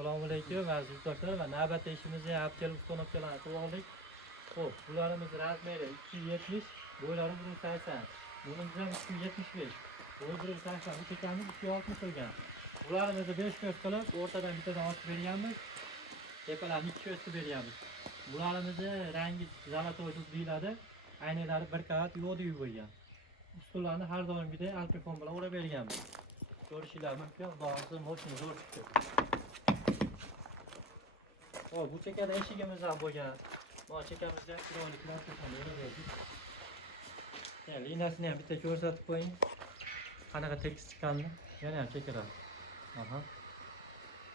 Assalomu alaykum aziz yurtdoshlar va navbatdagi ishimizni yapchalik ustonovkalarni qilib oldik. Xo'p, bularimiz razmeri 270, bo'ylari 180. Bunimiz ham 275. Bo'y 180, bu chekamiz 260 qilgan. Bularimizni 5 ko'z qilib, o'rtadan bittadan ochib berganmiz. Tepalarni 2 ko'z qilib berganmiz. Bularimizni rangi zolotoy deyiladi. Aynaklari bir qavat yo'q bo'lgan. Ustunlarni har doimgidek alkofon bilan o'rab berganmiz. Ko'rishinglar mumkin, xudosi moshina zo'r chiqdi. Hop, bu chekada eshigimiz ham bo'lgan. Mana chekamizga chiroyli plastikdan o'raverdik. Yani liniyasini ham bitta ko'rsatib qo'ying. Qanaqa tekis chiqqanini. Yana ham chekiradi. Aha.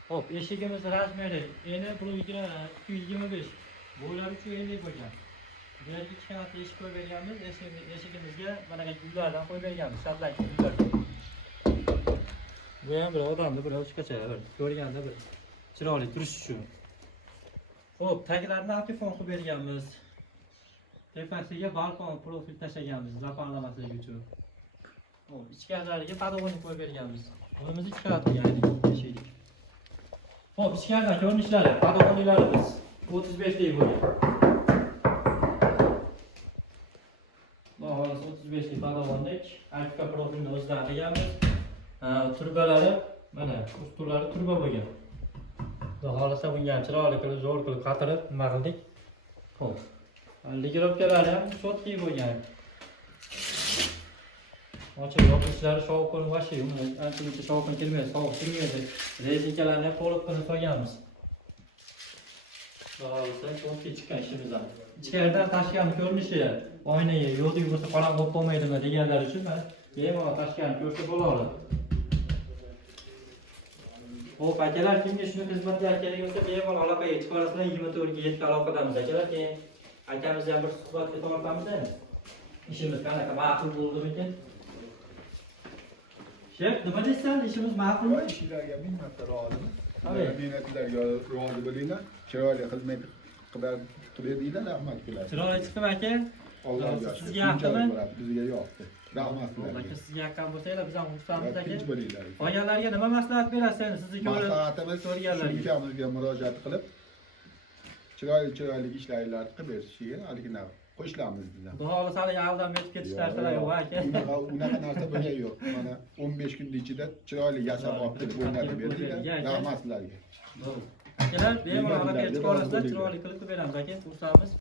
Hop, eshigimiz razmeri eni 225, bo'ylari 350 bo'lgan. Bu yerga 2 qavatli eshik qo'yib berganmiz. Eshigimizga mana bu gullardan qo'yib berganmiz. Satlaychi gullar. Bu ham bir odamni bir o'chgacha bir ko'rganda bir chiroyli turishi uchun. Hop, taglarini alkofon qilib berganmiz. Tepasiga balkon profil tashlaganmiz, zaparlamaslik uchun. Hop, ichkarilariga podog'onik qo'yib berganmiz. Bunimiz 2 qavatli ya'ni eshik. Hop, ichkaridan ko'rinishlari, podog'oniklarimiz 35 lik bo'lgan. Mana 35 lik podog'onik, alka profilni o'zidan qilganmiz. Turbalari mana ustunlari turba bo'lgan. Xudo xolasa bunga ham chiroyli qilib, zo'r qilib qatirib nima qildik. Xo'p. Ligirovkalari ham so'tli bo'lgan. Ochib yopishlari shovqin vashi, ancha shovqin kelmaydi, sovuq kirmaydi. Rezinkalarni ham to'liq qilib qo'yganmiz. Xudo xolasa so'tli chiqqan ishimizdan. Ichkaridan tashqari ko'rinishi oynaga yo'lda bo'lsa qorong'i bo'lib qolmaydimi deganlar uchun men bemalol tashqarini ko'rsa bo'ladi. Hop, akalar kimga shuni xizmatlar kerak bo'lsa bemalol aloqaga chiqarasizlar. 24 ga 7 aloqadamiz akalar. Keyin akamiz ham bir suhbatga tortamiz. Ishimiz qanaqa ma'qul bo'ldimikin? Shef, nima deysan? Ishimiz ma'qulmi? Ishlarga ming marta rozimiz. Avay. Mehnatlarga rozi bo'linglar. Chiroyli xizmat qilib turadinglar, rahmat keladi. Chiroyli chiqib aka. Allohga Sizga yoqdimi? Bizga yoqdi. Rahmat Aka sizlarga. sizga yoqqan bo'lsanglar biz ham xursandmiz aka. Tinch bo'linglar. Qolganlarga nima maslahat berasiz? Sizni ko'rib Maslahatimiz ko'rganlarga. ukamizga murojaat qilib chiroyli ishlarni qilib berishiga haligina qo'shilamiz biz ham. Xudo xolasa hali aldanib yetib ketishlarsa yo'q aka. Unaqa narsa bo'lgan yo'q. Mana 15 kun ichida chiroyli yasab olib kelib o'ynatib berdinglar. Rahmat sizlarga. Akalar bemalol aloqaga chiqarasizlar, chiroyli qilib beramiz aka, xursandmiz.